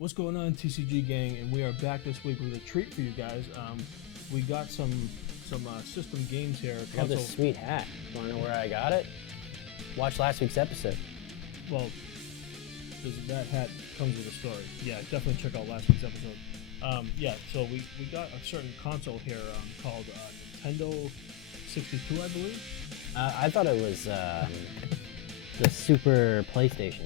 What's going on, TCG gang? And we are back this week with a treat for you guys. We got some system games here. I got this sweet hat. You want to know where I got it? Watch last week's episode. Well, that hat comes with a story. Yeah, definitely check out last week's episode. Yeah, so we got a certain console here called Nintendo 62, I believe. I thought it was the Super PlayStation.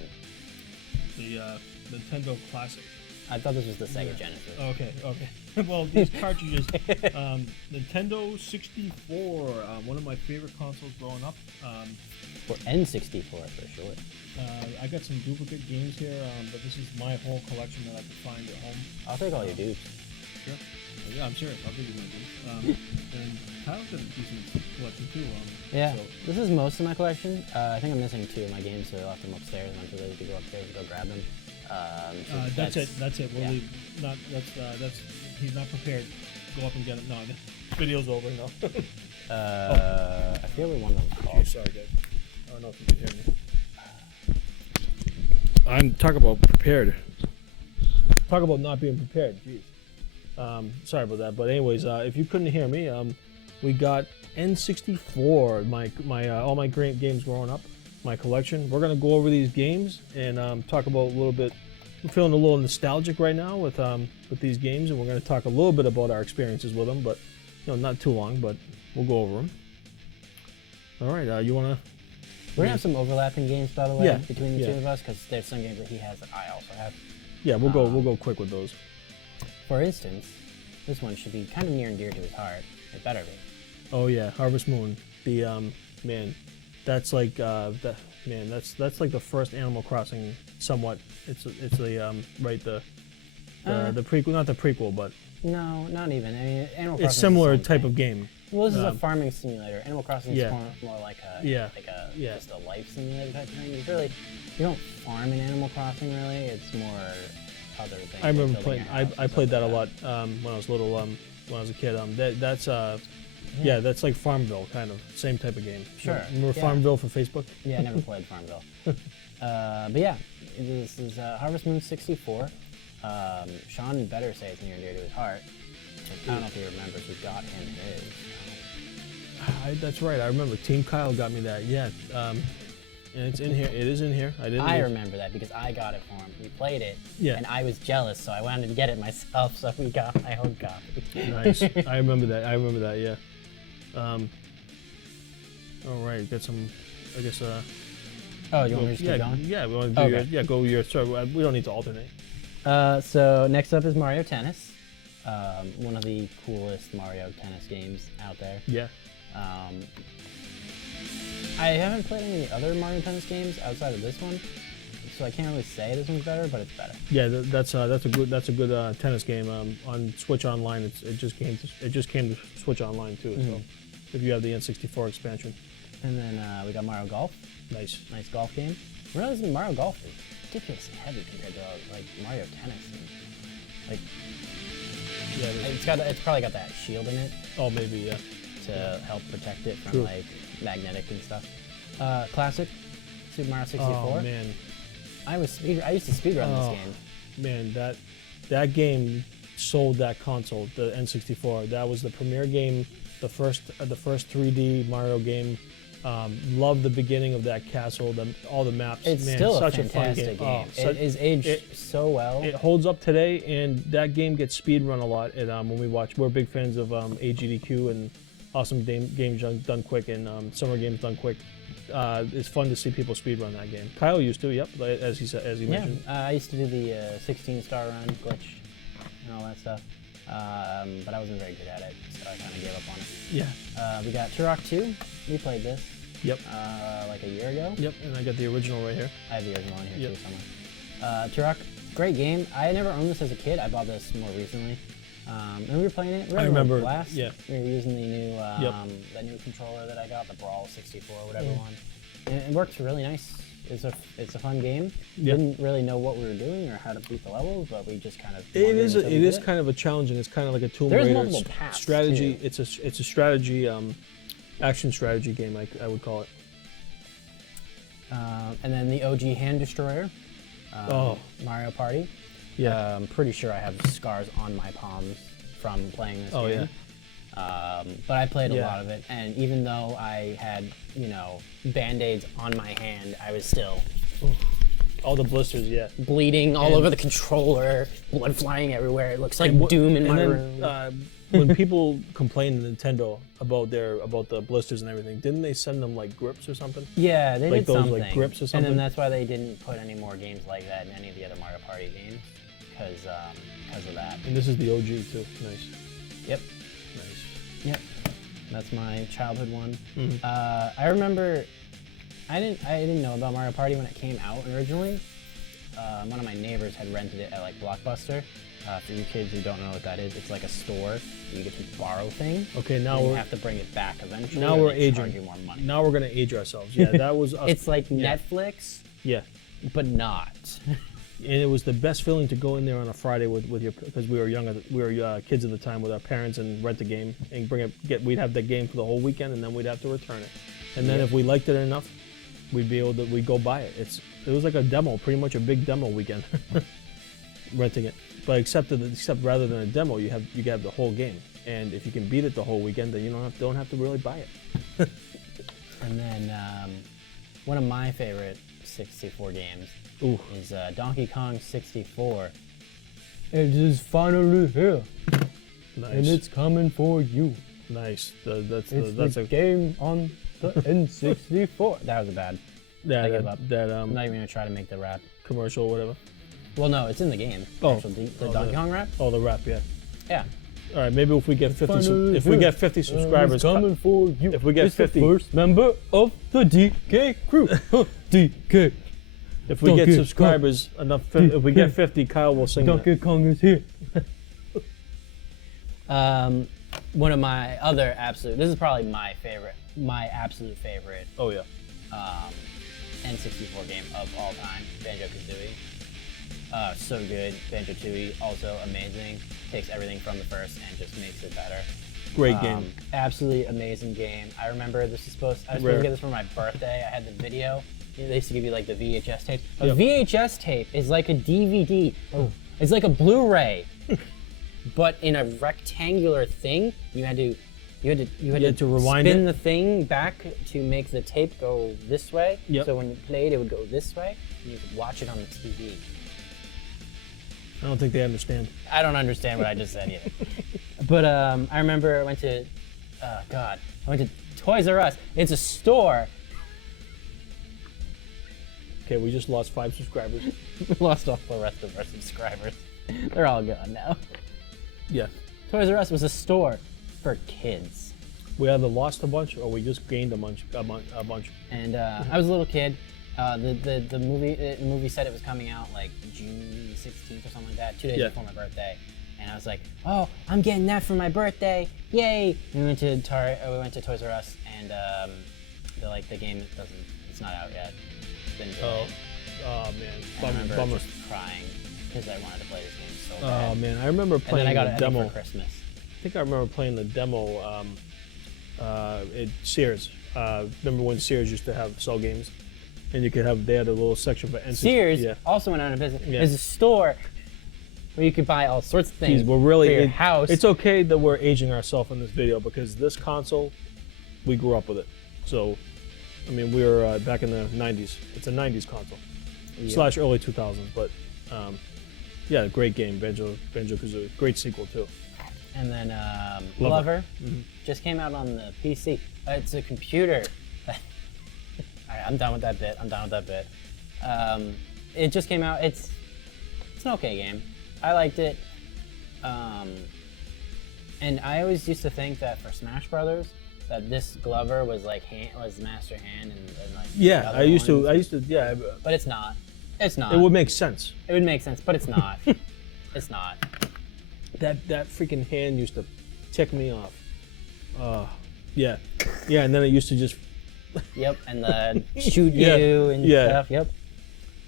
The Nintendo Classic. I thought this was the Sega Genesis. Okay. Well, these cartridges, Nintendo 64, one of my favorite consoles growing up. For N64 for sure. I got some duplicate games here, but this is my whole collection that I could find at home. I'll take all your dupes. Sure. Yeah, I'm serious. I'll give you my dupes. And Kyle's got a decent collection too. Yeah, so. This is most of my collection. I think I'm missing 2 of my games, so I left them upstairs, and I'm too lazy to go upstairs and go grab them. That's it. We'll leave. That's he's not prepared. Go up and get it. No, the video's over. No. I feel like one of them called. Sorry, guys. I don't know if you can hear me. I'm talking about prepared. Talk about not being prepared. Jeez. Sorry about that. But anyways, if you couldn't hear me, we got N64. My all my great games growing up. My collection. We're gonna go over these games and talk about a little bit. I'm feeling a little nostalgic right now with these games, and we're gonna talk a little bit about our experiences with them, but not too long. But we'll go over them. All right. You wanna? We're gonna have some overlapping games, by the way, Yeah, between the two of us, because there's some games that he has that I also have. Yeah, we'll go quick with those. For instance, this one should be kind of near and dear to his heart. It better be. Oh yeah, Harvest Moon. The man, that's like that's like the first Animal Crossing. Somewhat, it's the right the prequel, not the prequel, but no, not even. I mean, Animal Crossing. It's similar is the same type thing. of game. Well, this is a farming simulator. Animal Crossing is more like just a life simulator type thing. It's really, you don't farm in Animal Crossing really. It's more other things. I remember playing. I played that a lot when I was little. When I was a kid. That's like Farmville, kind of same type of game. Sure. Remember Farmville for Facebook? Yeah, I never played Farmville. But yeah, this is Harvest Moon 64. Sean better say it's near and dear to his heart. I don't know if he remembers who got him his. That's right. I remember. Team Kyle got me that. Yeah. And it's in here. It is in here. I remember that because I got it for him. We played it. Yeah. And I was jealous, so I wanted to get it myself. So we got my own copy. Nice. I remember that. Yeah. All right. Got some. I guess. Oh, you want me to just keep going? Yeah. We want to do go your. Sorry, we don't need to alternate. So next up is Mario Tennis. One of the coolest Mario Tennis games out there. Yeah. I haven't played any other Mario Tennis games outside of this one, so I can't really say this one's better, but it's better. Yeah, that's a good tennis game on Switch Online. It just came to Switch Online too. So if you have the N64 expansion. And then we got Mario Golf. Nice golf game. I'm realizing Mario Golf is ridiculously heavy compared to like Mario Tennis. And, like, yeah, it's probably got that shield in it. Oh, maybe, yeah. To help protect it from like magnetic and stuff. Classic Super Mario 64. Oh man, I used to speedrun this game. Man, that game sold that console, the N64. That was the premier game, the first 3D Mario game. Love the beginning of that castle, all the maps. It's still such a fantastic game. It is aged so well. It holds up today, and that game gets speedrun a lot. And when we watch, we're big fans of AGDQ and awesome games done quick and summer games done quick. It's fun to see people speedrun that game. Kyle used to, yep, as he mentioned. I used to do the 16-star run, glitch, and all that stuff. But I wasn't very good at it, so I kind of gave up on it. Yeah. We got Turok 2. We played this. Yep. Like a year ago. Yep, and I got the original right here. I have the original in here too somewhere. Turok, great game. I never owned this as a kid. I bought this more recently. And we were playing it. I remember. Blast. Yeah. We were using the new controller that I got, the Brawl 64, whatever one. And it works really nice. It's a fun game. Yep. Didn't really know what we were doing or how to beat the levels, but we just kind of. It is kind of a challenge, and it's kind of like a Tomb Raider. There's multiple paths strategy. too. It's a strategy, action strategy game. I would call it. And then the OG Hand Destroyer, Mario Party. Yeah. I'm pretty sure I have scars on my palms from playing this Oh, game. But I played a Yeah. lot of it, and even though I had, Band-Aids on my hand, I was still All the blisters, yeah. bleeding all over the controller, blood flying everywhere. It looks like Doom in my room. When people complain to Nintendo about the blisters and everything, didn't they send them like grips or something? Yeah, they like did those, something. like, grips or And something? then that's why they didn't put any more games like that in any of the other Mario Party games, because of that. And this is the OG too. Nice. Yep. Nice. Yep. That's my childhood one. Mm-hmm. I remember, I didn't know about Mario Party when it came out originally. One of my neighbors had rented it at like Blockbuster. For you kids who don't know what that is, it's like a store. You get to borrow things. Okay, now and you we're have to bring it back eventually. now or we're they charge aging. you more money. Now we're gonna age ourselves. Yeah, that was us. It's like Netflix, yeah. but not. And it was the best feeling to go in there on a Friday with your, because we were kids at the time with our parents, and rent the game and we'd have the game for the whole weekend, and then we'd have to return it. And then if we liked it enough, we'd go buy it. It was like a demo, pretty much a big demo weekend, renting it. But except rather than a demo, you can have the whole game. And if you can beat it the whole weekend, then you don't have to really buy it. And then one of my favorite 64 games is Donkey Kong 64. It is finally here, Nice. and it's coming for you. Nice. That's a game on the N64. That was bad. I give up. I'm not even gonna try to make the rap. Commercial or whatever. Well, no, it's in the game. Oh. The Donkey Kong rap. Oh, the rap, yeah. Yeah. All right, maybe if we get 50 subscribers, coming for you. if we get It's 50 the first member of the DK crew. DK. if we get Donkey subscribers enough, if we get 50, Kyle will sing that. Donkey Kong is here. One of my other this is probably my absolute favorite Oh yeah. N64 game of all time, Banjo Kazooie. So good. Banjo Tooie, also amazing. Takes everything from the first and just makes it better. Great game. Absolutely amazing game. I remember I was supposed to get this for my birthday. I had the video. They used to give you like the VHS tape. A VHS tape is like a DVD. Oh. It's like a Blu-ray, but in a rectangular thing. You had to rewind spin it? the thing back to make the tape go this way. Yep. So when you played, it would go this way, and you could watch it on the TV. I don't think they understand. I don't understand what I just said yet. But I remember I went to Toys R Us. It's a store. Okay, we just lost 5 subscribers. We lost all the rest of our subscribers. They're all gone now. Yeah. Toys R Us was a store for kids. We either lost a bunch or we just gained a bunch. And I was a little kid. The movie said it was coming out like June 16th or something like that, 2 days before my birthday. And I was like, oh, I'm getting that for my birthday, yay! And we went to Toys R Us, and the game it's not out yet. It's been delayed. Oh man, And I remember bummer. just crying because I wanted to play this game so bad. Oh man, I remember And playing then I got the it demo. for Christmas. I think I remember playing the demo at Sears. Remember when Sears used to sell games, and they had a little section for NC. Sears also went out of business. Yeah. There's a store where you could buy all sorts of things We're really for your house. It's okay that we're aging ourselves in this video because this console, we grew up with it. So, I mean, we were back in the 90s. It's a 90s console / early 2000s. But yeah, great game, Banjo Kazooie. Great sequel too. And then Glover just came out on the PC. It's a computer. All right, I'm done with that bit. It just came out. It's an okay game. I liked it. And I always used to think that for Smash Brothers, that this Glover was like was Master Hand and like Yeah, I used to. Yeah, but it's not. It's not. it would make sense. It would make sense, but it's not. It's not. That freaking hand used to tick me off. Yeah, and then it used to just Yep, and shoot you and stuff. Yep.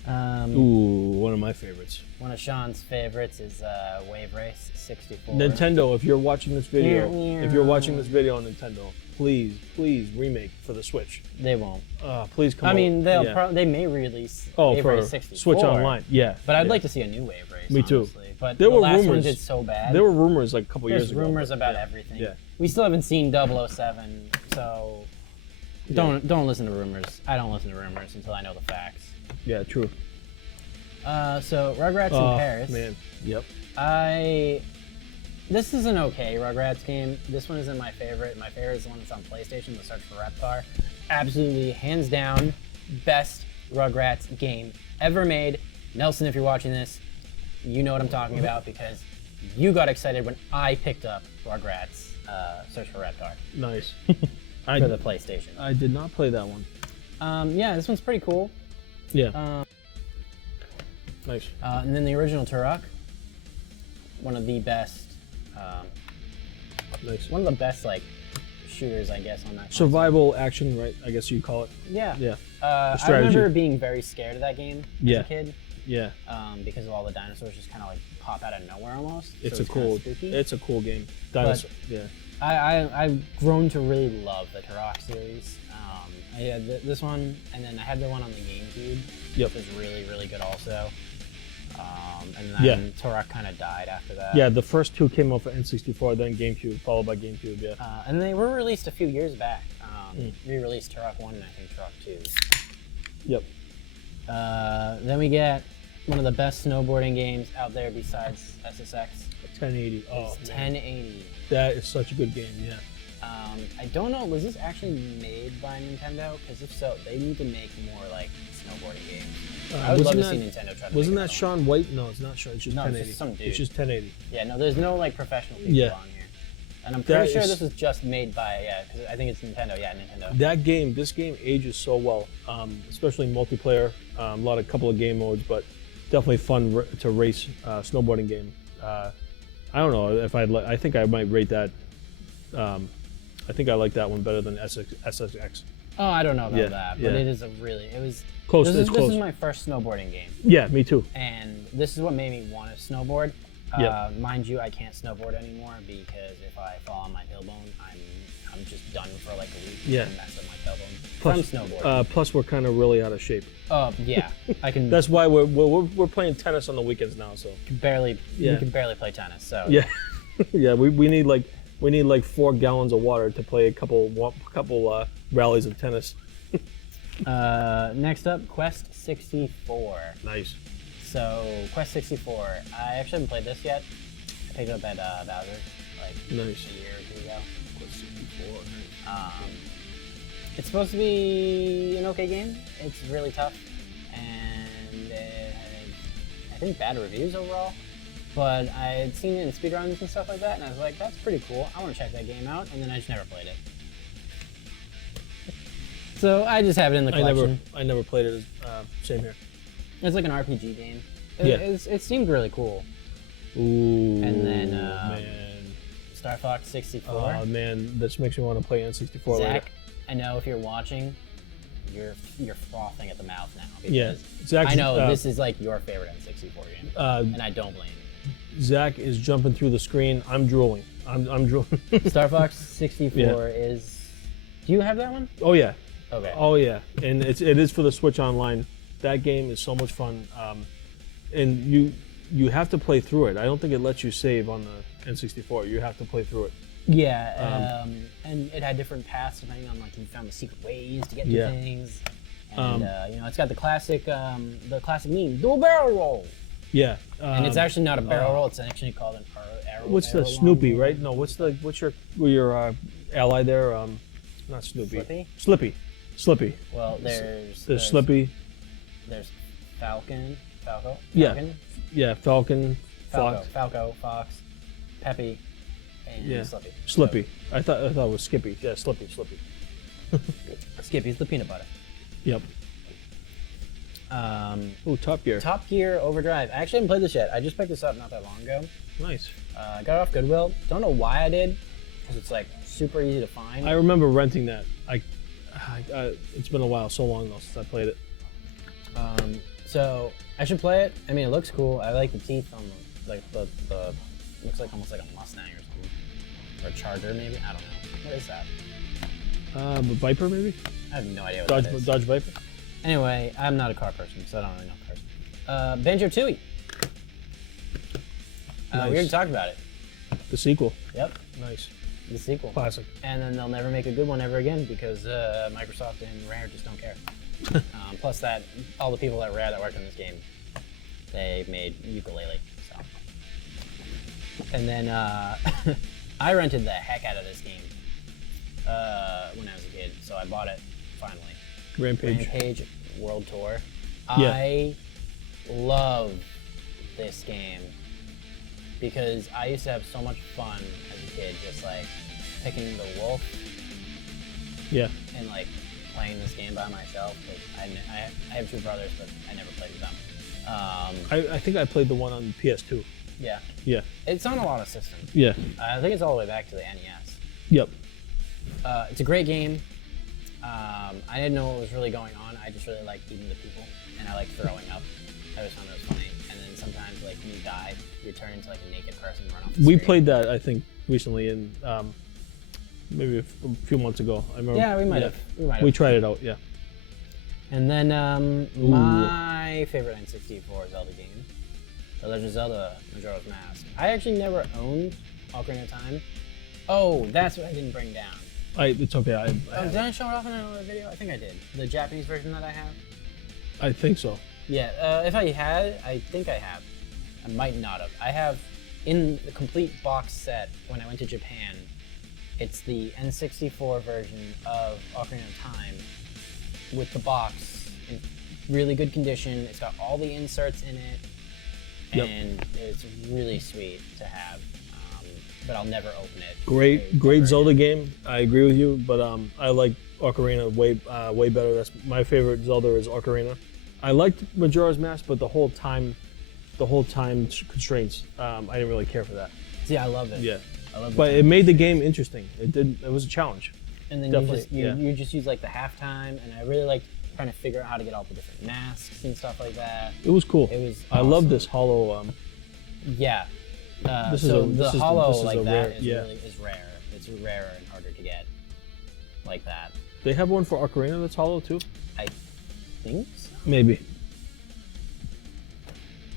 Ooh, one of my favorites. One of Sean's favorites is Wave Race 64. Nintendo, if you're watching this video, on Nintendo, please remake for the Switch. They won't. Please come. I mean, they may release Wave for Race 64. Switch Online. Yeah. But I'd like to see a new Wave Race. Me too. Honestly. But There the were last one rumors. did so bad. There were rumors like a couple years ago. There's rumors about everything. Yeah. We still haven't seen 007, so don't listen to rumors. I don't listen to rumors until I know the facts. Yeah, true. So Rugrats in Paris. Man. Yep. This is an okay Rugrats game. This one isn't my favorite. My favorite is the one that's on PlayStation, the Search for Reptar. Absolutely, hands down, best Rugrats game ever made. Nelson, if you're watching this, you know what I'm talking about because you got excited when I picked up Rugrats Search for Reptar. Nice. For the PlayStation. I did not play that one. Yeah, this one's pretty cool. Yeah. Nice. And then the original Turok, one of the best. Nice. One of the best like shooters, I guess, on that. Survival action, right? I guess you call it. Yeah. Yeah. I remember being very scared of that game as a kid. Yeah. Because of all the dinosaurs just kind of like pop out of nowhere almost. It's so a cool. spooky. It's a cool game. Dinosaur. Yeah. I've grown to really love the Turok series. I had this one, and then I had the one on the GameCube, Yep. which was really, really good also. And then Turok kind of died after that. Yeah, the first two came out for N64, then GameCube, followed by GameCube. Yeah. And they were released a few years back. Re-released Turok 1 and I think Turok 2. Yep. Then we get one of the best snowboarding games out there besides SSX. 1080. Oh, It's 1080. that is such a good game. Yeah. I don't know, was this actually made by Nintendo? Because if so, they need to make more like snowboarding games. I would love to see Nintendo try to Wasn't make that Sean White? No, it's not Sean. It's just No, 1080. it's just some dude. It's just 1080. Yeah, no, there's no like professional people Yeah. on here. And I'm pretty sure is- this was just made by, because I think it's Nintendo. Yeah, Nintendo. This game ages so well, especially multiplayer. A couple of game modes, but definitely fun to race snowboarding game. I don't know if I think I might rate that. I think I like that one better than SSX. Oh, I don't know about Yeah, that, but yeah. it was Close. This It's close. is my first snowboarding game, Yeah, me too. and this is what made me want to snowboard. Yeah. Mind you, I can't snowboard anymore because if I fall on my tailbone, I'm just done for like a week. Yeah. And mess up my tailbone Plus, from snowboarding. Plus, we're kind of really out of shape. Yeah, I can. That's why we're playing tennis on the weekends now. So barely. Yeah. You can barely play tennis. So yeah, yeah. We need like 4 gallons of water to play a couple rallies of tennis. Next up, Quest 64. Nice. So Quest 64. I actually haven't played this yet. I picked it up at Bowser like Nice. a year or two ago. Quest 64. It's supposed to be an okay game. It's really tough, and I think bad reviews overall. But I had seen it in speedruns and stuff like that, and I was like, that's pretty cool. I want to check that game out, and then I just never played it. So I just have it in the collection. I never played it. Same here. It's like an RPG game. It seemed really cool. Ooh. And then man. Star Fox 64. Oh man, this makes me want to play N64 later. Zach, I know if you're watching, you're frothing at the mouth now. Yeah, Because Zach's, I know this is like your favorite N64 game, and I don't blame you. Zach is jumping through the screen. I'm drooling. I'm drooling. Star Fox 64 is. Do you have that one? Oh yeah. Okay. Oh yeah, and it is for the Switch Online. That game is so much fun, and you have to play through it. I don't think it lets you save on the N64. You have to play through it. Yeah, and it had different paths depending on like you found the secret ways to get to things. And it's got the classic meme, do a barrel roll. Yeah. And it's actually not a barrel roll. It's actually called an arrow. What's the Snoopy, right? No, what's your ally there? Not Snoopy. Slippy. Well, there's Slippy. There's Falco. Yeah. Yeah, Falcon. Fox. Falco, Fox, Peppy, and Slippy. Slippy. I thought it was Skippy. Yeah, Slippy. Skippy's the peanut butter. Yep. Top Gear. Top Gear Overdrive. I actually haven't played this yet. I just picked this up not that long ago. Nice. I got it off Goodwill. Don't know why I did, because it's like super easy to find. I remember renting that. It's been a while, so long ago since I played it. So I should play it. I mean, it looks cool. I like the teeth on the looks like almost like a Mustang or something, or a Charger maybe. I don't know. What is that? A Viper maybe? I have no idea what that is. Dodge Viper. Anyway, I'm not a car person, so I don't really know cars. Banjo Kazooie. Nice. We already talked about it. The sequel. Yep. Nice. The sequel. Classic. And then they'll never make a good one ever again because Microsoft and Rare just don't care. Plus that, all the people at Rare that worked on this game, they made ukulele. So. And then I rented the heck out of this game when I was a kid, so I bought it finally. Rampage World Tour. Yeah. I love this game because I used to have so much fun as a kid, just like picking the wolf. Yeah. And like playing this game by myself. Like, I have two brothers, but I never played with them. I think I played the one on PS2. Yeah. Yeah. It's on a lot of systems. Yeah. I think it's all the way back to the NES. Yep. It's a great game. I didn't know what was really going on. I just really liked eating the people, and I liked throwing up. I just found it was funny. And then sometimes, like, when you die, you turn into like a naked person and run off the We screen. played that, I think, recently in maybe a few months ago. I remember. Yeah, we might have. We tried it out. Yeah. And then my favorite N64 Zelda game, The Legend of Zelda: Majora's Mask. I actually never owned Ocarina of Time. Oh, that's what I didn't bring down. It's okay. Did I show it off in another video? I think I did. The Japanese version that I have. I think so. Yeah, if I had, I think I have. I might not have. I have in the complete box set when I went to Japan. It's the N64 version of Ocarina of Time with the box in really good condition. It's got all the inserts in it, and it's really sweet to have. But I'll never open it. Great Zelda game. I agree with you, but I like Ocarina way better. That's my favorite Zelda is Ocarina. I liked Majora's Mask, but the whole time constraints, I didn't really care for that. See, I love it. Yeah, I love it. But it made the game interesting. It was a challenge. And then you just use like the halftime, and I really liked trying to figure out how to get all the different masks and stuff like that. It was cool. It was. I awesome. love this hollow. Yeah. This so is the a hollow this is like a that rare, is yeah. really is rare. It's rare and harder to get like that. They have one for Ocarina that's hollow too. I think so. Maybe.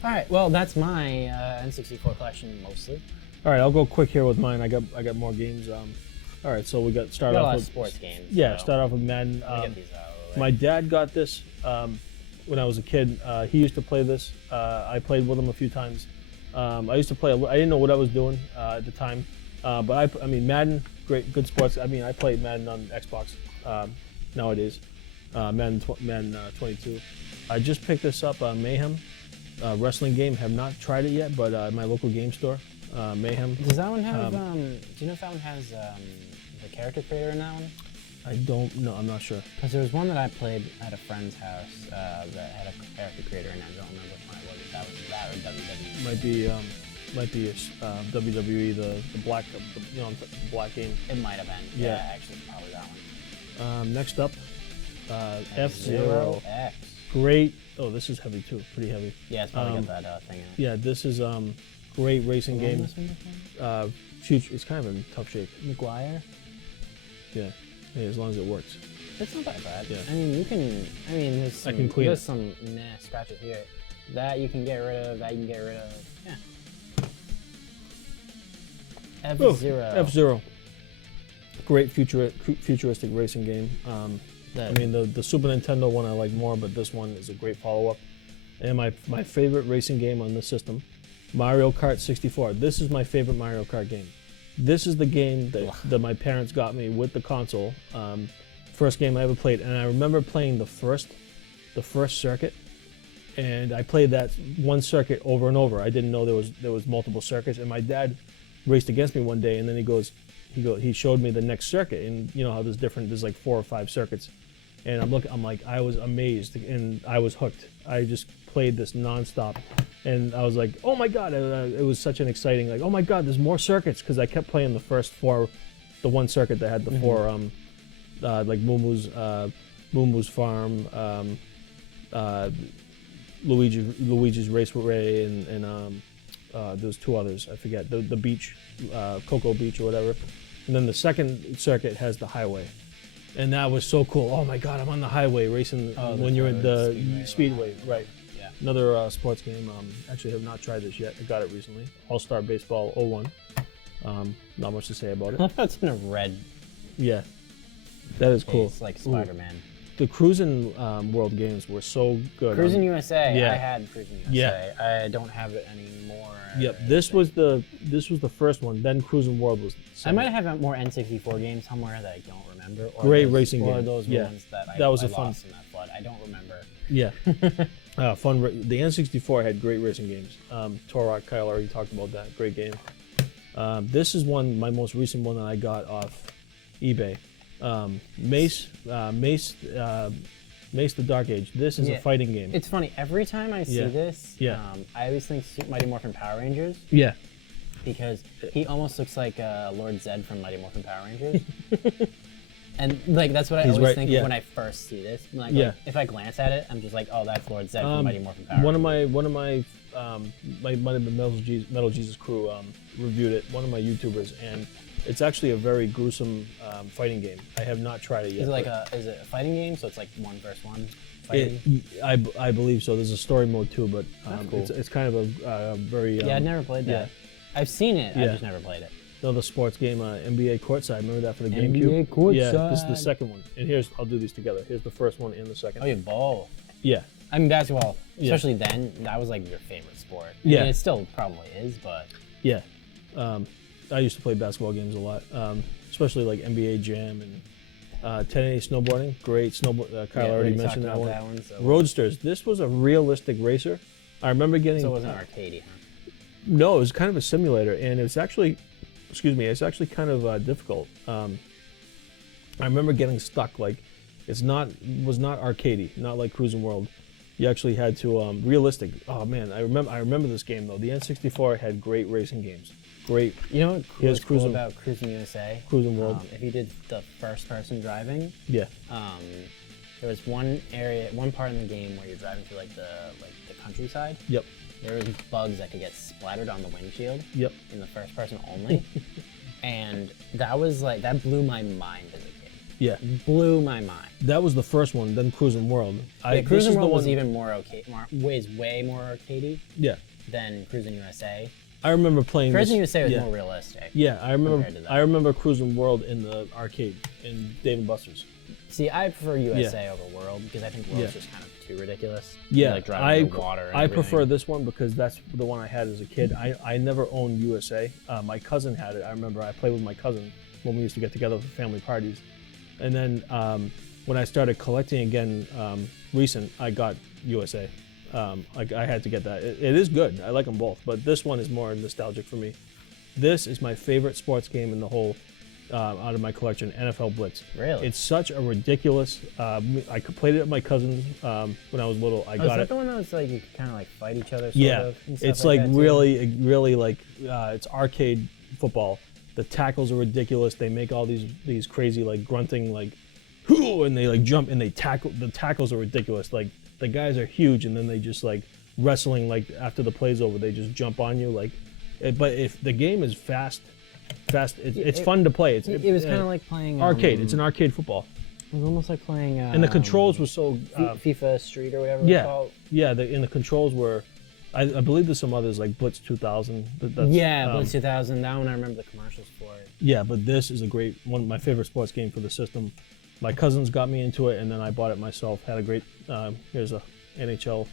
All right. Well, that's my N64 collection mostly. All right, I'll go quick here with mine. I got more games. All right, so we got A lot of sports games. Yeah, so start off with Madden. get these out of the way. My dad got this when I was a kid. He used to play this. I played with him a few times. I used to play. I didn't know what I was doing at the time, but I mean, Madden, good sports. I mean, I play Madden on Xbox nowadays. Madden 22. I just picked this up. Mayhem, wrestling game. Have not tried it yet, but at my local game store, Mayhem. Does that one have? Do you know if that one has the character creator in that one? I don't know. I'm not sure. Because there was one that I played at a friend's house that had a character creator, and I don't remember which one it was. If that was that or WWE. Might be WWE, the black, the black game. It might have been. Yeah, actually, probably that one. Next up, F-Zero. X. Great. Oh, this is heavy too. Pretty heavy. Yeah, it's probably got that thing in it. Yeah, this is great racing game. This one before? It's kind of in tough shape. McGuire. Yeah, as long as it works. It's not that bad. Yeah. I mean, you can. I mean, there's some, I can clean there's it. some scratches here. That you can get rid of. That you can get rid of. Yeah. F-Zero. F-Zero. Great futuristic racing game. I mean, the Super Nintendo one I like more, but this one is a great follow-up. And my favorite racing game on this system, Mario Kart 64. This is my favorite Mario Kart game. This is the game that my parents got me with the console. First game I ever played, and I remember playing the first circuit, and I played that one circuit over and over. I didn't know there was multiple circuits, and my dad raced against me one day, and then he showed me the next circuit, and you know how there's like 4 or 5 circuits, and I was amazed and I was hooked. I just played this nonstop, and I was like, oh my god! It was such an exciting, like, oh my god, there's more circuits, because I kept playing the first 4, the one circuit that had the 4 like Moo Moo's Farm, Luigi's Raceway, and there's two others. I forget the beach, Cocoa Beach or whatever. And then the second circuit has the highway, and that was so cool. Oh my God, I'm on the highway racing when you're in the speedway, right? Yeah. Another sports game. Actually, have not tried this yet. I got it recently. All-Star Baseball 01. Not much to say about it. It's in a red. Yeah, that is cool. It's like Spider-Man. The Cruisin World games were so good. Cruisin USA. Yeah. I had Cruisin USA. I don't have it anymore. Yep. This was the first one. Then Cruisin World was. I might have more N64 games somewhere that I don't remember. Or Great those, racing or game. those Yeah. ones that That was I a fun- lost in that flood. I don't remember. Yeah. Fun. The N64 had great racing games. Torok, Kyle already talked about that. Great game. This is my most recent one that I got off eBay. Mace the Dark Age. This is a fighting game. It's funny. Every time I see this, Yeah. I always think Mighty Morphin Power Rangers Yeah. because he almost looks like Lord Zed from Mighty Morphin Power Rangers. And like that's what I always think of when I first see this. Like, if I glance at it, I'm just like, oh, that's Lord Zed from Mighty Morphin Power Rangers. One of my Metal Jesus crew reviewed it. One of my YouTubers, and it's actually a very gruesome fighting game. I have not tried it yet. Is it a fighting game? So it's like 1 versus 1 fighting? I believe so. There's a story mode too, but cool. it's kind of a very I've never played that. Yeah. I've seen it. Yeah. I've just never played it. Another sports game, NBA Courtside. Remember that for the NBA GameCube? Courtside. Yeah, this is the second one. And I'll do these together. Here's the first one and the second. Oh, you both. Yeah. I mean, basketball, especially then, that was like your favorite sport. I mean, it still probably is, but. Yeah. I used to play basketball games a lot, especially like NBA Jam and 1080 snowboarding. Great snowboard. Kyle already mentioned that one. So. Roadsters. This was a realistic racer. I remember getting. So it wasn't arcadey, huh? No, it was kind of a simulator, and it's actually, it's actually kind of difficult. I remember getting stuck. Like, was not arcadey, not like Cruisin' World. You actually had to realistic. Oh man, I remember this game though. The N64 had great racing games. Great. You know what's cool about Cruisin' USA? Cruisin' World. If you did the first-person driving. Yeah. There was one part in the game where you're driving through like the countryside. Yep. There was bugs that could get splattered on the windshield. Yep. In the first person only. And that blew my mind as a kid. Yeah. Blew my mind. That was the first one, then Cruisin' World. Cruisin' World was even more way more arcadey. Yeah. Than Cruisin' USA. I remember playing Cruisin' USA was more realistic. Yeah, I remember Cruisin' World in the arcade in Dave & Buster's. See, I prefer USA over World because I think World's just kind of too ridiculous. Yeah, like driving through water and I everything. prefer this one because that's the one I had as a kid. I never owned USA. My cousin had it. I remember I played with my cousin when we used to get together for family parties. And then when I started collecting again recent, I got USA. I had to get that. It is good. I like them both, but this one is more nostalgic for me. This is my favorite sports game in the whole out of my collection, NFL Blitz. Really? It's such a ridiculous. I played it at my cousin's when I was little. I got is that it. the one that was like you could kind of like fight each other? It's like really like it's arcade football. The tackles are ridiculous. They make all these crazy like grunting like, whoo, and they like jump and they tackle. The tackles are ridiculous. Like the guys are huge and then they just like wrestling like after the play's over they just jump on you like. But if the game is fast, it's fun to play. It was kind of like playing arcade. It's an arcade football. It was almost like playing. And the controls were so FIFA Street or whatever. It's called. Yeah. And the controls were. I believe there's some others like Blitz 2000. Blitz 2000. That one I remember the commercials for it. Yeah, but this is a great one. Of my favorite sports game for the system. My cousins got me into it, and then I bought it myself. Had a great. Here's a NHL.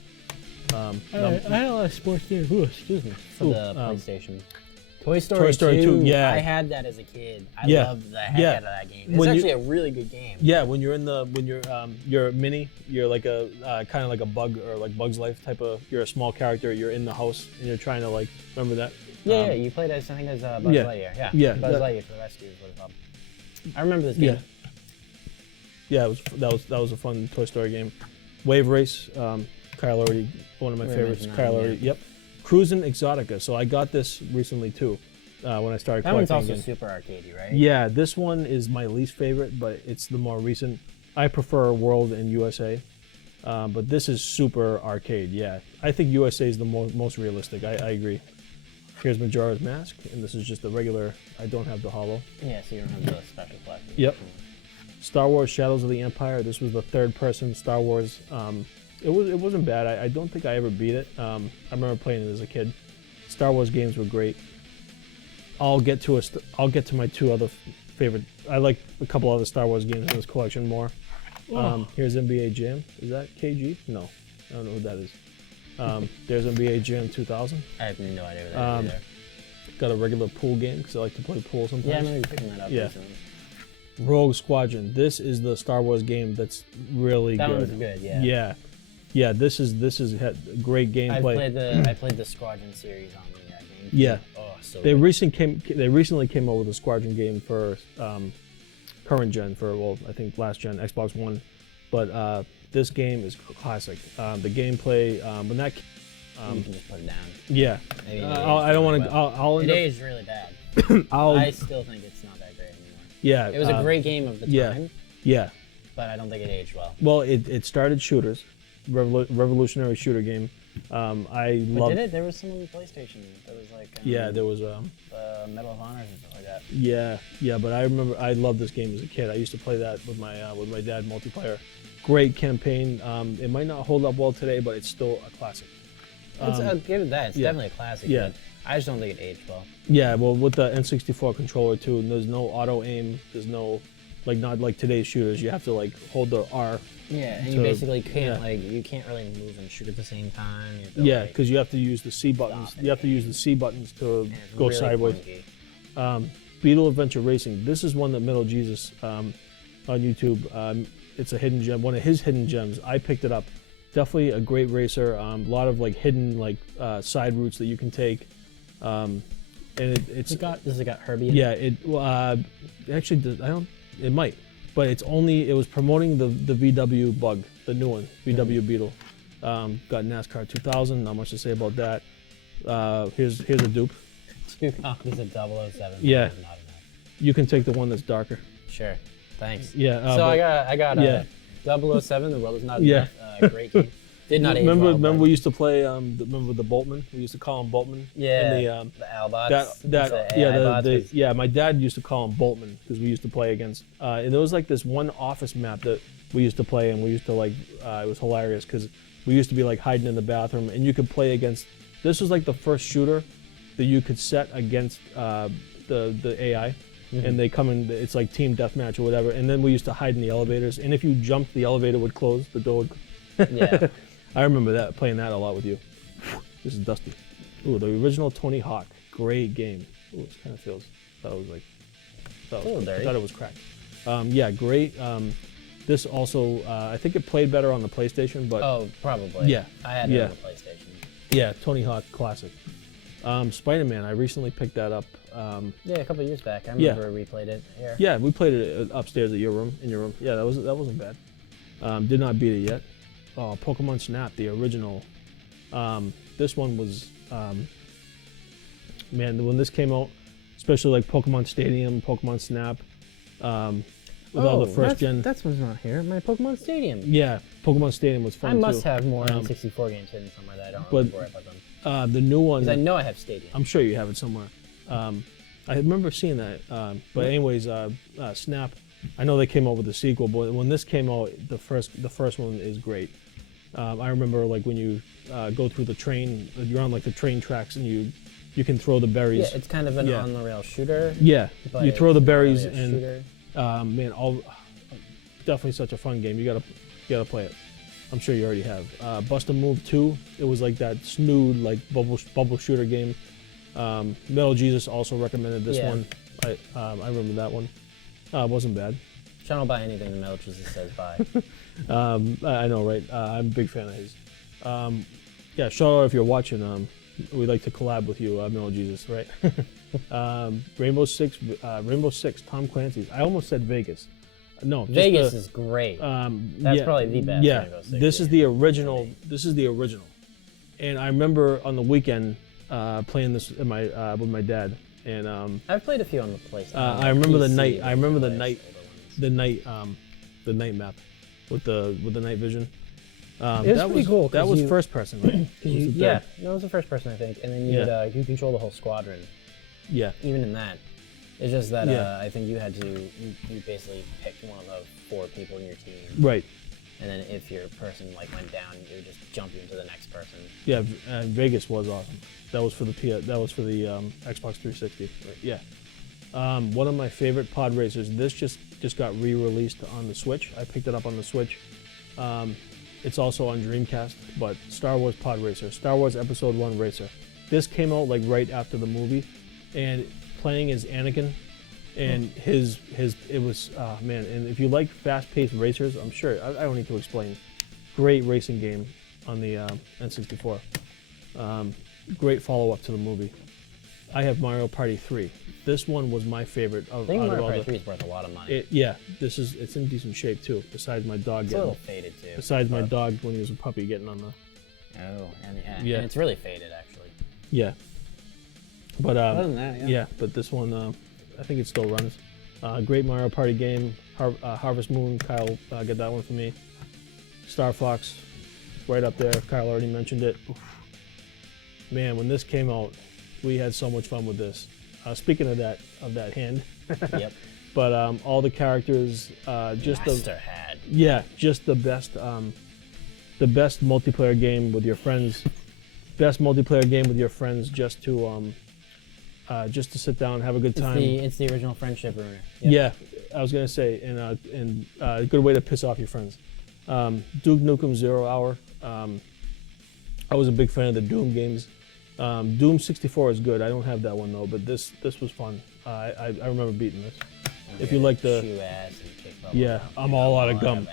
I had a lot of sports games. Excuse me. For the PlayStation. Toy Story 2, yeah. I had that as a kid. I loved the heck out of that game. It's actually a really good game. Yeah, when you're you're a mini, you're like a kind of like a bug or like Bug's Life type of. You're a small character. You're in the house and you're trying to like remember that. Yeah, you played as I think as Buzz Lightyear. Yeah. Buzz Lightyear for the Rescue is what it's called. I remember this game. Yeah, that was a fun Toy Story game. Wave Race, Kyle already one of my favorites. Kyle already, yep. Cruisin Exotica. So I got this recently too, when I started collecting. That one's also super arcadey, right? Yeah, this one is my least favorite, but it's the more recent. I prefer World and USA. But this is super arcade. Yeah, I think USA is the most realistic. I agree. Here's Majora's Mask, and this is just the regular. I don't have the holo. Yeah, so you don't have the special collection. Yep. Star Wars: Shadows of the Empire. This was the third-person Star Wars. It wasn't bad. I don't think I ever beat it. I remember playing it as a kid. Star Wars games were great. I'll get to my two other favorite. I like a couple other Star Wars games in this collection more. Here's NBA Jam. Is that KG? No, I don't know who that is. There's NBA Jam 2000. I have no idea what that is either. Got a regular pool game because I like to play pool sometimes. Yeah, I remember picking that up recently. Rogue Squadron. This is the Star Wars game that's really that good. That one's good, yeah. Yeah. This is great gameplay. I played the Squadron series on the game. Yeah. Oh, so they recently came out with a Squadron game for current gen, I think last gen Xbox One, but this game is classic. The gameplay when that you can just put it down. Yeah. I don't want to. I'll it aged really bad. I still think it's not that great anymore. Yeah. It was a great game of the time. Yeah. But I don't think it aged well. Well, it started shooters, revolutionary shooter game. Did it? There was some on the PlayStation. There was like there was Medal of Honor and stuff like that. Yeah. But I remember I loved this game as a kid. I used to play that with my dad multiplayer. Great campaign. It might not hold up well today, but it's still a classic. I'll give it that. It's definitely a classic. Yeah. But I just don't think it aged well. Yeah. Well, with the N64 controller too, and there's no auto aim. There's no not like today's shooters. You have to like hold the R. Yeah, and you basically can't you can't really move and shoot at the same time. Because you have to use the C buttons. You have to use the C buttons to go really sideways. Beetle Adventure Racing. This is one that Metal Jesus on YouTube. It's a hidden gem, one of his hidden gems. I picked it up. Definitely a great racer. A lot of like hidden side routes that you can take. And does it got Herbie? Yeah, it actually does. It might, but it was promoting the VW bug, the new one, VW Beetle. Got NASCAR 2000. Not much to say about that. Here's a dupe. 2 copies of 007. Yeah, not enough. You can take the one that's darker. Sure, thanks. Yeah. So I got 007. The world is not enough. Great game. Did not remember age well, we used to play. Remember the Boltman? We used to call him Boltman. Yeah. And the Albots. My dad used to call him Boltman because we used to play against. And there was like this one office map that we used to play, and we used to it was hilarious because we used to be like hiding in the bathroom, and you could play against. This was like the first shooter that you could set against the AI. And they come in. It's like team deathmatch or whatever. And then we used to hide in the elevators. And if you jumped, the elevator would close. The door would. Yeah. I remember playing that a lot with you. This is dusty. Ooh, the original Tony Hawk. Great game. Ooh, it kind of feels. Thought it was like. I thought it was cracked. Great. This also, I think it played better on the PlayStation, but. Oh, probably. Yeah. I had it on the PlayStation. Yeah, Tony Hawk classic. Spider-Man. I recently picked that up. A couple of years back. I remember we played it here. Yeah, we played it upstairs in your room. Yeah, that wasn't bad. Did not beat it yet. Oh, Pokemon Snap, the original. This one was, when this came out, especially like Pokemon Stadium, Pokemon Snap, with all the first gen. That one's not here. My Pokemon Stadium. Yeah, Pokemon Stadium was fun too. I must too. have more N64 games hidden somewhere that I don't remember where I put them. The new one. Because I know I have Stadium. I'm sure you have it somewhere. I remember seeing that. But anyways, Snap. I know they came out with a sequel, but when this came out, the first one is great. I remember like when you go through the train, you're on like the train tracks, and you can throw the berries. Yeah, it's kind of an on the rail shooter. Yeah, you throw the berries, really and definitely such a fun game. You gotta play it. I'm sure you already have. Bust a Move 2. It was like that snood like bubble shooter game. Metal Jesus also recommended this one. I remember that one. It wasn't bad. I don't buy anything the Metal Jesus says buy. I know, right? I'm a big fan of his. Shout out if you're watching. We'd like to collab with you, Metal Jesus, right? Rainbow Six, Tom Clancy's. I almost said Vegas. No, Vegas is great. That's probably the best. Yeah, Rainbow Six this is the original. This is the original. And I remember on the weekend playing this with my dad. And I've played a few on the PlayStation. I remember the night. I remember the night map with the night vision. It was pretty cool. That was first person, right? Yeah, no, it was the first person, I think. And then you would you control the whole squadron. Yeah. Even in that, it's just that I think you had to you basically picked one of the 4 people in your team. Right. And then if your person like went down, you would just jump you into the next person. Yeah, Vegas was awesome. That was for the Xbox 360. Right. Yeah. One of my favorite pod racers. This just got re-released on the Switch. I picked it up on the Switch. It's also on Dreamcast, but Star Wars Pod Racer, Star Wars Episode 1 Racer. This came out like right after the movie, and playing as Anakin, and it was man. And if you like fast-paced racers, I'm sure I don't need to explain. Great racing game on the N64. Great follow-up to the movie. I have Mario Party 3. This one was my favorite of I think out Mario of all Party the. 3 is worth a lot of money. It's in decent shape too. Besides my dog It's a little faded too. Besides my dog when he was a puppy getting on the. Oh, and it's really faded actually. Yeah. But Other than that, but this one, I think it still runs. Great Mario Party game. Harvest Moon, Kyle, get that one for me. Star Fox, right up there. Kyle already mentioned it. Oof. Man, when this came out, we had so much fun with this. Speaking of that hand. Yep. But all the characters, just the best multiplayer game with your friends. Best multiplayer game with your friends, just to sit down and have a good time. It's the original friendship ruiner. Yep. Yeah, I was gonna say, and a good way to piss off your friends. Duke Nukem 0 Hour. I was a big fan of the Doom games. Doom 64 is good. I don't have that one though, but this was fun. I remember beating this. If you like the chew ass and kick bubble I'm all out of gum.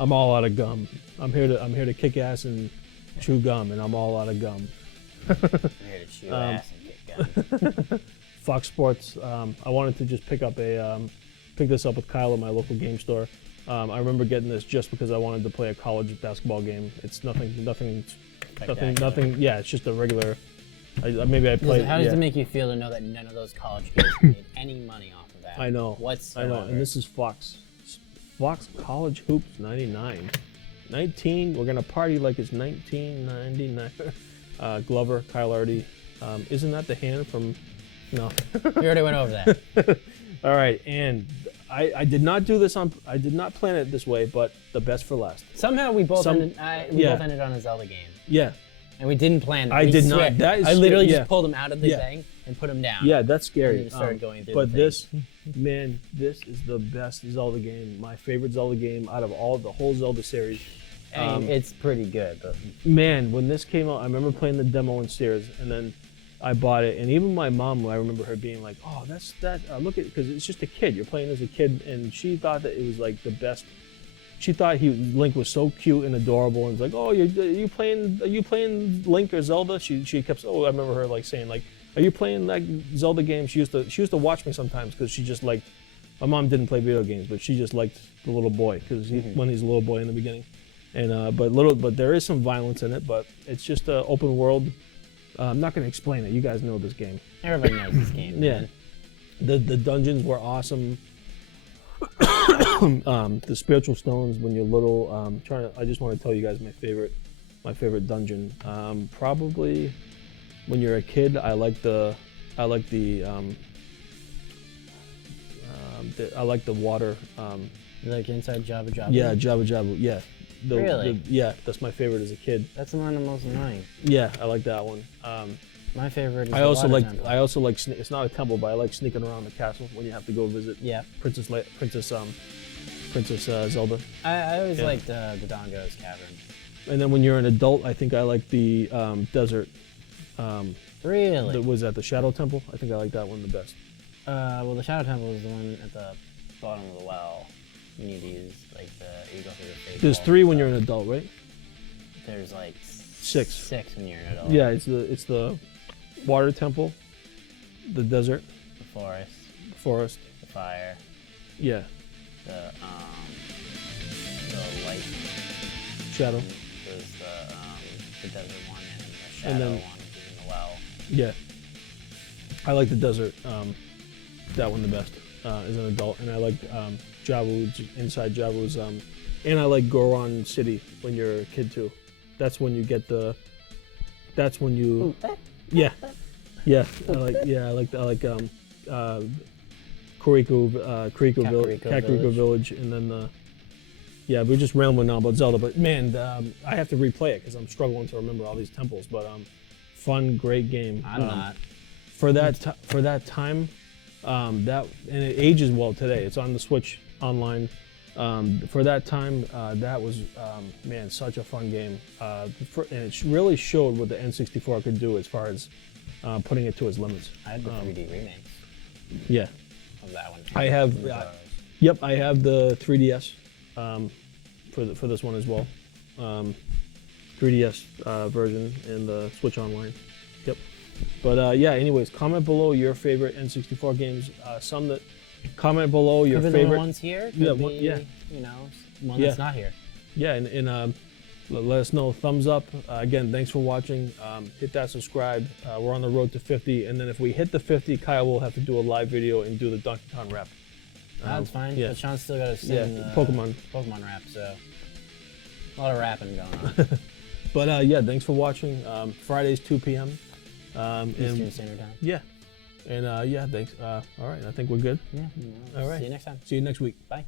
I'm all out of gum. I'm here to kick ass and chew gum, and I'm all out of gum. I'm here to chew ass and kick gum. Fox Sports. I wanted to just pick this up with Kyle at my local game store. I remember getting this just because I wanted to play a college basketball game. It's nothing. Yeah, it's just a regular. Maybe I played. How does it make you feel to know that none of those college kids made any money off of that? I know. Whatsoever. I know. And this is Fox College Hoops 99. 19. We're gonna party like it's 1999. Glover, Kyle already. Isn't that the hand from? No. We already went over that. All right, and I did not do this on. I did not plan it this way, but the best for last. Somehow we both ended on a Zelda game. Yeah. And we didn't plan. I did not. That is. I literally just pulled him out of the thing and put him down. Yeah, that's scary. And just started going through but the this, man, this is the best Zelda game. My favorite Zelda game out of the whole Zelda series. I mean, it's pretty good. But man, when this came out, I remember playing the demo in Sears, and then I bought it. And even my mom, I remember her being like, "Oh, that's that. Look at," because it's just a kid. You're playing as a kid, and she thought that it was like the best. She thought Link was so cute and adorable, and it's like, "Oh, are you playing Link or Zelda?" She kept. Oh, I remember her like saying like, "Are you playing like Zelda games?" She used to watch me sometimes because she just liked. My mom didn't play video games, but she just liked the little boy because when he's a little boy in the beginning, and but there is some violence in it, but it's just an open world. I'm not going to explain it. You guys know this game. Everybody knows this game. Yeah, the dungeons were awesome. The spiritual stones when you're little. I just want to tell you guys my favorite dungeon. Probably when you're a kid. I like the water. Like inside Jabba Jabba. Yeah, Jabba Jabba. Yeah. Really? Yeah, that's my favorite as a kid. That's the one I'm most annoying. Yeah, I like that one. My favorite is I also like. It's not a temple, but I like sneaking around the castle when you have to go visit. Yeah. Princess Zelda. I always liked the Dongo's Cavern. And then when you're an adult, I think I like the desert. Really? Was that the Shadow Temple? I think I like that one the best. Well, the Shadow Temple is the one at the bottom of the well. You need to use you go through the fake. There's 3 when you're an adult, right? There's like 6. 6 when you're an adult. Yeah, it's the water temple, the desert, the forest, the fire. Yeah. The light. Shadow. There's the desert one and the shadow one, which is in the well. Yeah. I like the desert. That one the best. as an adult, and I like Javu's inside Javu's, and I like Goron City when you're a kid too. That's when you get the. That's when you. Yeah, yeah. I like Kakariko Village, and then yeah, we're just rambling now about Zelda, but man, I have to replay it because I'm struggling to remember all these temples. But fun, great game. I'm not. For that time, and it ages well today. It's on the Switch online. For that time, that was man, such a fun game. And it really showed what the N64 could do as far as putting it to its limits. I had the 3D remakes. Yeah. Of that one. I have. Yep, I have the 3DS for this one as well. 3DS version and the Switch Online. Yep. But yeah, anyways, comment below your favorite N64 games. Some that comment below your Could be favorite the ones here. Could yeah, be, yeah. You know, one that's not here. Yeah, and let us know. Thumbs up. Again, thanks for watching. Hit that subscribe. We're on the road to 50, and then if we hit the 50, Kyle will have to do a live video and do the Donkey Kong rap. That's fine. Yeah. But Sean's still got to sing Pokemon rap, so a lot of rapping going on. But yeah, thanks for watching. Fridays 2 p.m. Eastern Standard Time. Yeah, and yeah, thanks. All right, I think we're good. Yeah. All right. See you next time. See you next week. Bye.